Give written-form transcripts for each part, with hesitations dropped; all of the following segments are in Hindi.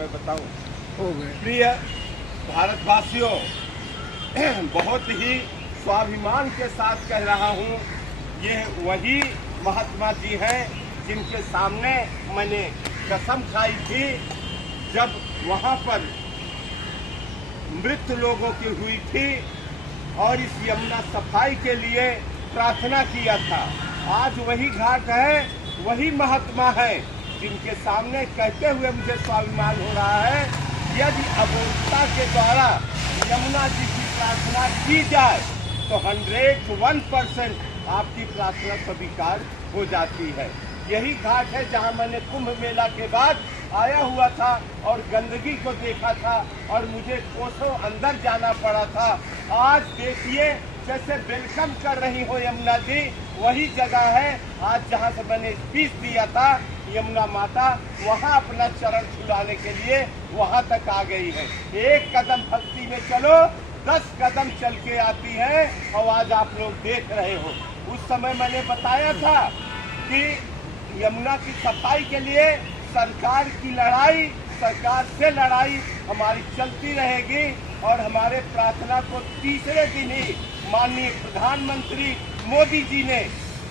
मैं बताऊं? हो गए। प्रिय भारतवासियों, बहुत ही स्वाभिमान के साथ कह रहा हूं, ये वही महात्मा जी हैं जिनके सामने मैंने कसम खाई थी जब वहां पर मृत लोगों की हुई थी और इस यमुना सफाई के लिए प्रार्थना किया था। आज वही घाट है, वही महात्मा है जिनके सामने कहते हुए मुझे स्वाभिमान हो रहा है, यदि अबोधता के द्वारा यमुना जी की प्रार्थना की जाए तो 101% आपकी प्रार्थना स्वीकार हो जाती है। यही घाट है जहां मैंने कुंभ मेला के बाद आया हुआ था और गंदगी को देखा था और मुझे कोसों अंदर जाना पड़ा था। आज देखिए जैसे वेलकम कर रही हो यमुना जी, वही जगह है आज जहां से मैंने स्पीच दिया था। यमुना माता वहां अपना चरण छुलाने के लिए वहां तक आ गई है। एक कदम भक्ति में चलो, 10 कदम चल के आती है और आज आप लोग देख रहे हो। उस समय मैंने बताया था कि यमुना की सफाई के लिए सरकार की लड़ाई, सरकार से लड़ाई हमारी चलती रहेगी और हमारे प्रार्थना को तीसरे दिन ही माननीय प्रधानमंत्री मोदी जी ने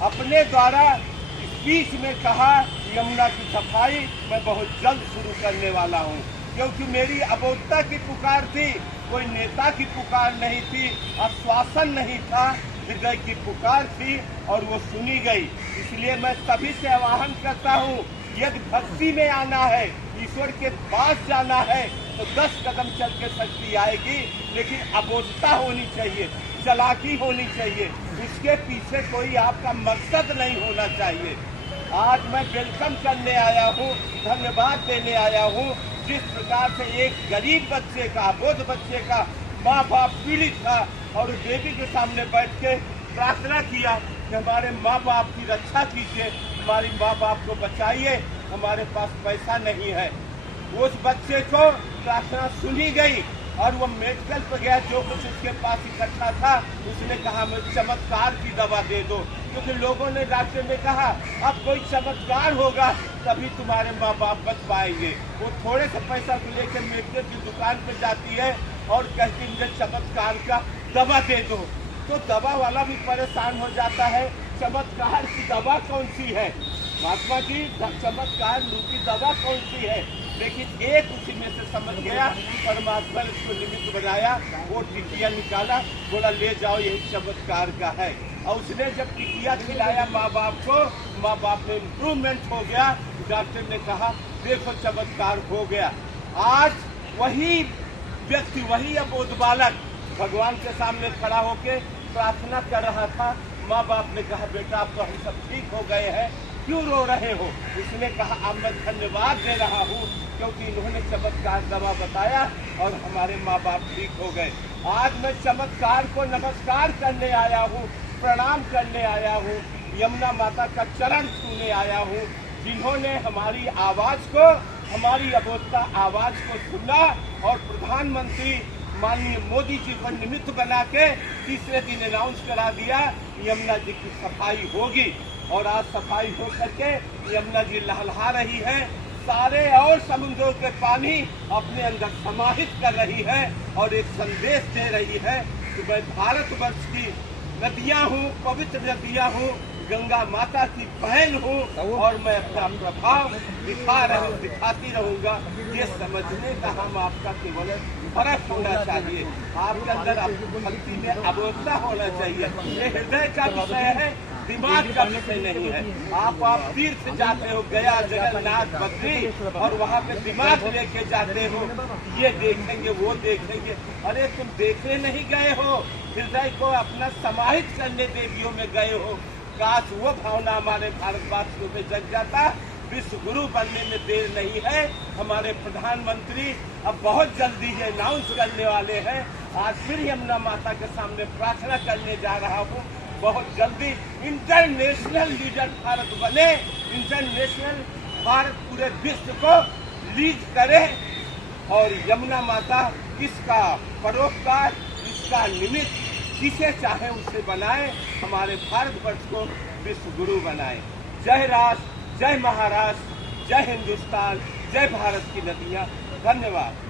अपने द्वारा स्पीच में कहा यमुना की सफाई मैं बहुत जल्द शुरू करने वाला हूं, क्योंकि मेरी अबोधता की पुकार थी, कोई नेता की पुकार नहीं थी, आश्वासन नहीं था, हृदय की पुकार थी और वो सुनी गई। इसलिए मैं सभी से आह्वान करता हूँ, यदि भक्ति में आना है, ईश्वर के पास जाना है तो 10 कदम चल के शक्ति आएगी, लेकिन अबोधता होनी चाहिए, चालाकी होनी चाहिए, उसके पीछे कोई आपका मकसद नहीं होना चाहिए। आज मैं वेलकम करने आया हूँ, धन्यवाद देने आया हूँ। जिस प्रकार से एक गरीब बच्चे का, अबोध बच्चे का माँ बाप पीड़ित था और देवी के सामने बैठ के प्रार्थना किया कि हमारे माँ बाप की रक्षा कीजिए, हमारी माँ बाप को बचाइए, हमारे पास पैसा नहीं है। उस बच्चे को प्रार्थना सुनी गई और वो मेडिकल पर गया, जो कुछ उसके पास इकट्ठा था उसने कहा मुझे चमत्कार की दवा दे दो, क्योंकि लोगों ने, डॉक्टर ने कहा अब कोई चमत्कार होगा तभी तुम्हारे माँ बाप बच पाएंगे। वो थोड़े से पैसा को लेकर मेडिकल की दुकान पर जाती है और कहती मुझे चमत्कार का दवा दे दो, तो दवा वाला भी परेशान हो जाता है। चमत्कार की दवा कौन सी है महात्मा जी? चमत्कार रूपी दवा कौन सी है? लेकिन एक उसी में से समझ गया, परमात्मा ने उसको निमित्त बनाया, वो टिकिया निकाला, बोला ले जाओ यही चमत्कार का है। और उसने जब टिकिया खिलाया माँ बाप को, माँ बाप में इम्प्रूवमेंट हो गया। डॉक्टर ने कहा देखो चमत्कार हो गया। आज वही व्यक्ति, वही अबोध बालक भगवान के सामने खड़ा होके प्रार्थना कर रहा था। माँ बाप ने कहा बेटा अब तो हम सब ठीक हो गए हैं, क्यों रो रहे हो? उसने कहा अब मैं धन्यवाद दे रहा हूँ क्योंकि इन्होंने चमत्कार दवा बताया और हमारे माँ बाप ठीक हो गए। आज मैं चमत्कार को नमस्कार करने आया हूँ, प्रणाम करने आया हूँ, यमुना माता का चरण छूने आया हूँ, जिन्होंने हमारी आवाज को, हमारी अबोधता आवाज को सुना और प्रधानमंत्री माननीय मोदी जी को निमित्त बना के तीसरे दिन अनाउंस करा दिया यमुना जी की सफाई होगी। और आज सफाई हो करके यमुना जी लहलहा रही है, सारे और समुद्रों के पानी अपने अंदर समाहित कर रही है और एक संदेश दे रही है कि मैं भारतवर्ष की नदियां हूँ, पवित्र नदियां हूँ, गंगा माता की बहन हूँ और मैं अपना प्रभाव दिखाती रहूंगा। ये समझने का हम आपका केवल फर्क होना चाहिए, आपके अंदर भक्ति में अबोधता होना चाहिए। ये हृदय का विषय है, दिमाग का विषय नहीं है। आप तीर्थ जाते हो, गया, जगन्नाथ, बद्री, और वहाँ पे दिमाग लेके जाते हो, ये देखेंगे वो देखेंगे। अरे तुम देखने नहीं गए हो, हृदय को अपना समाहित करने देवियों में गए हो। काश वो भावना हमारे भारतवासियों में जग जाता। विश्व गुरु बनने में देर नहीं है। हमारे प्रधानमंत्री अब बहुत जल्दी ये अनाउंस करने वाले हैं। आज फिर यमुना माता के सामने प्रार्थना करने जा रहा हूँ, बहुत जल्दी इंटरनेशनल लीडर भारत बने, इंटरनेशनल भारत पूरे विश्व को लीड करे और यमुना माता इसका परोपकार, इसका निमित्त जिसे चाहे उसे बनाए, हमारे भारतवर्ष को विश्व गुरु बनाए। जय राष्ट्र, जय महाराष्ट्र, जय हिंदुस्तान, जय भारत की नदियां। धन्यवाद।